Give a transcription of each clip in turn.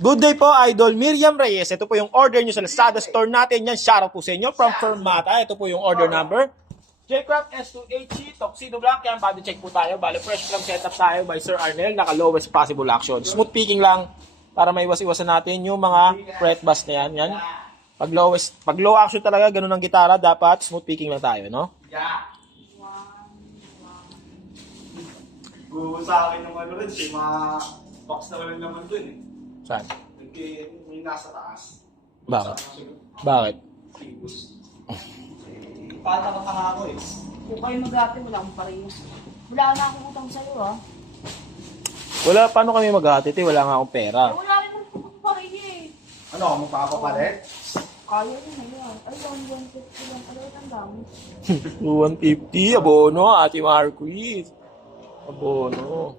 Good day po, Idol Miriam Reyes. Ito po yung order nyo sa Lazada store natin. Yan, shoutout po sa inyo from Fermata. Ito po yung order number. J-Craft S2HC, Tuxedo Black. Yan, body check po tayo. Bale, fresh lang setup tayo by Sir Arnel. Naka lowest possible action. Smooth picking lang para may iwas-iwasan natin yung mga fret bus na yan. Yan. Pag low action talaga, ganun ang gitara, dapat smooth picking lang tayo, no? Yeah. Gusto sa akin ng ano rin, mga box na walang naman dun eh. Saan? May nasa taas. Bakit? Bakit? Fibus. Patakot na ako eh. Kung kayo mag-ate, wala akong parehas. Wala na akong utang sa'yo, ha? Wala, paano kami mag-hatid? Wala nga akong pera. Eh, wala rin akong parehas eh. Ano, magpapapalit? Kaya rin na yan. Ay, 150 lang. Ano ang dami? 150, abono, Ate Marquis. Abono.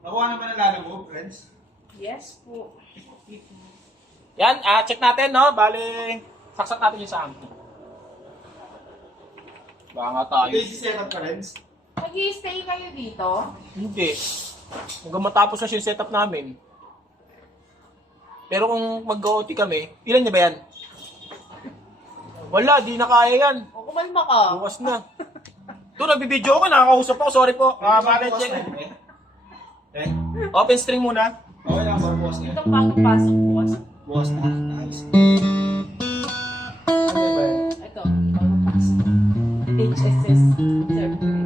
Nakuha na ba ng lalo mo, friends? Yes po. Yan, check natin, no? Bale, saksak natin yung sa amin. Baka nga tayo. Ito yung setup, friends. Mag-i-stay kayo dito? Hindi. Hanggang matapos na yung setup namin. Pero kung mag-OT kami, ilan niya ba yan? Wala, di na kaya yan. O, kumalma ka. Bukas na. Ito, nagbibideo ako, nakakausap ako. Sorry po. Bale, check. Eh? Open string muna. Okay lang, bukas na. Ito bago pasok bukas. Bukas na. Nice. Ano ba yan? Ito, bago pasok. HSS. Circuit.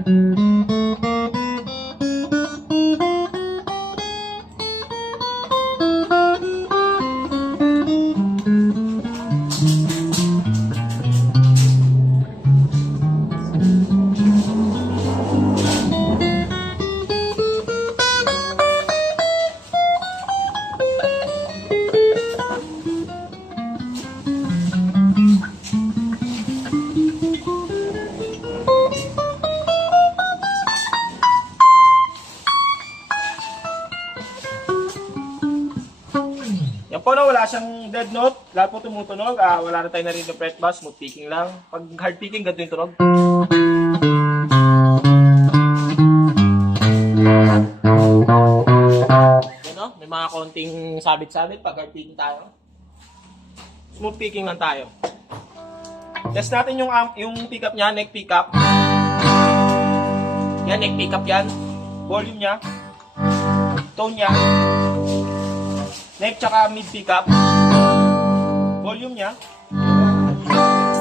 Yan po na, wala siyang dead note. Lahat po tumutunog. Wala na tayo narinig na fret bass. Smooth picking lang. Pag hard picking, ganito yung tunog. Yan o, may mga konting sabit-sabit pag hard picking tayo. Smooth picking lang tayo. Test natin yung pickup niya, neck pickup. Yan, neck pickup yan. Volume niya. Tone niya. Neck tsaka mid pickup. Volume niya.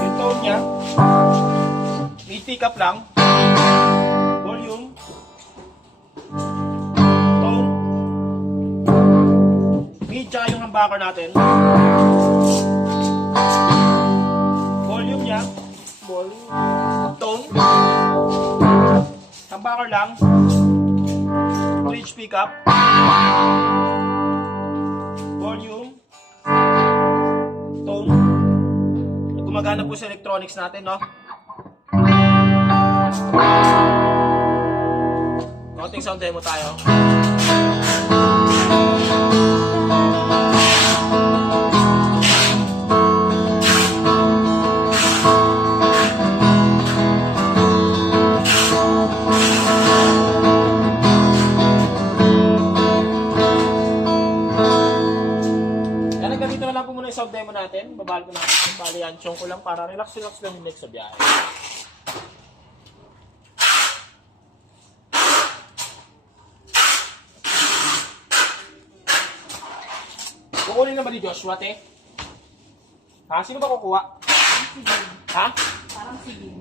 Yung tone niya. Mid pickup lang. Volume. Tone. Mid tsaka yung humbucker natin. Volume niya. Volume. Tone. Humbucker lang. Bridge pickup. Volume, tone. Gumagana po sa electronics natin, no? Konting sound demo tayo. Ganito na lang po muna yung sound demo natin. Babalo ko natin. Bali yan, chong ko lang para relax-relax lang yung next sa biyahe. Kukunin na ba ni Joshua, te? Ha? Sino ba kukuha? Sige. Ha? Parang sige.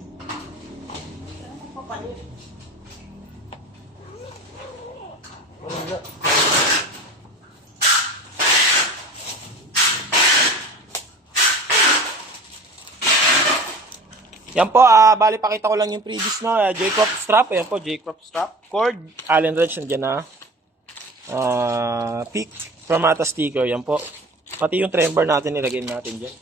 Parang magpapalit. Wala. Yan po, bali pakita ko lang yung previous no, J-Craft strap. Ayan po, J-Craft strap. Cord, Allen wrench nandiyan na. Peak, Fermata sticker. Yan po. Pati yung trem bar natin, nilagay natin dyan.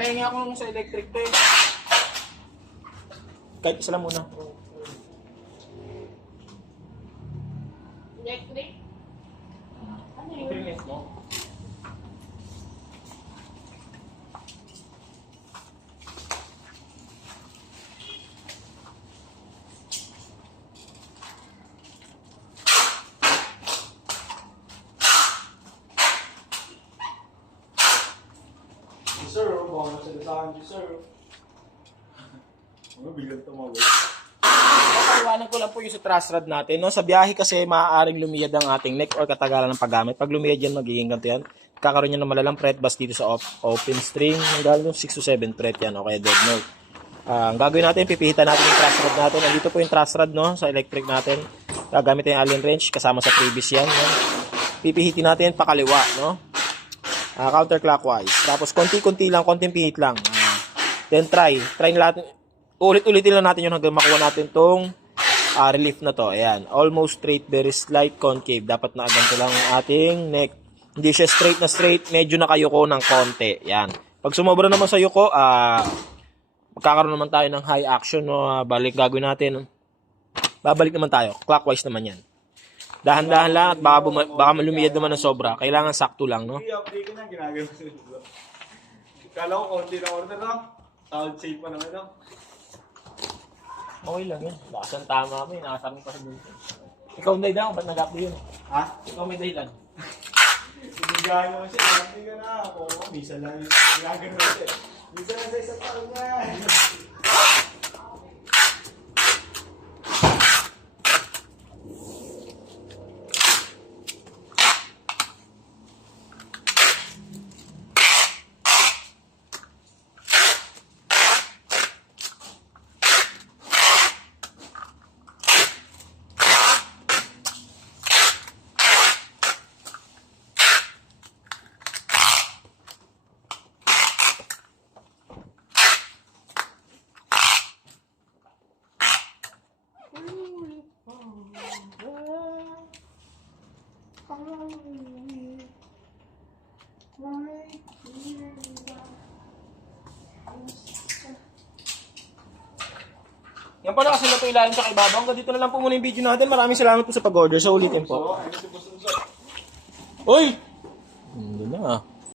Pahingi ako nung sa electric to eh. Kahit isa lang muna. Electric? Ano yun? Implement mo. Sir, baka na sila sa akin, sir. Ano, biglang tumawag. Paliwanag ko lang po yung sa truss rod natin. No? Sa biyahe kasi maaaring lumiyad ang ating neck or katagalan ng paggamit. Pag lumiyad yan, magiging ganito yan. Kakaroon yan ng malalang fret bus dito sa open string. Hanggang 6 to 7 fret yan. Okay, dead note. Ang gagawin natin, pipihitan natin yung truss rod natin. Nandito po yung truss rod, no? Sa electric natin. Gagamit yung Allen wrench kasama sa previous yan. No? Pipihitin natin pakaliwa, no? Counterclockwise. Tapos konti-konti lang, konting pihit lang. Then try natin. Ulit-ulitin lang natin yun hanggang makuha natin tong relief na to. Ayan. Almost straight, very slight concave. Dapat na ganito lang ang ating neck. Hindi siya straight na straight. Medyo nakayuko ng konti. Ayan. Pag sumobra naman sa yuko, magkakaroon naman tayo ng high action. No? Balik gagawin natin. Babalik naman tayo. Clockwise naman yan. Dahan-dahan lang at baka malumiyad naman ng sobra. Kailangan sakto lang, no? I-update ko na, ginagawa ko sila. Kala ko, konti na order lang. Sound safe pa naman lang. Okay lang yan. Lakas ang tama mo, nakasarang pa sa dito. Ikaw may dahilan, ba't nag-update yun? Ha? Ikaw may dahilan. Ibigay mo siya, i-update ka na. Oo, misa lang yung ginagawa siya. Misa lang sa isang taon na. Yan pala kasi na ito ilalim sa kaibabaw. Hanggang dito na lang po muna yung video natin. Maraming salamat po sa pag-order. So ulitin po. Oo, ayun si Boss Unso. Uy! Hindi na.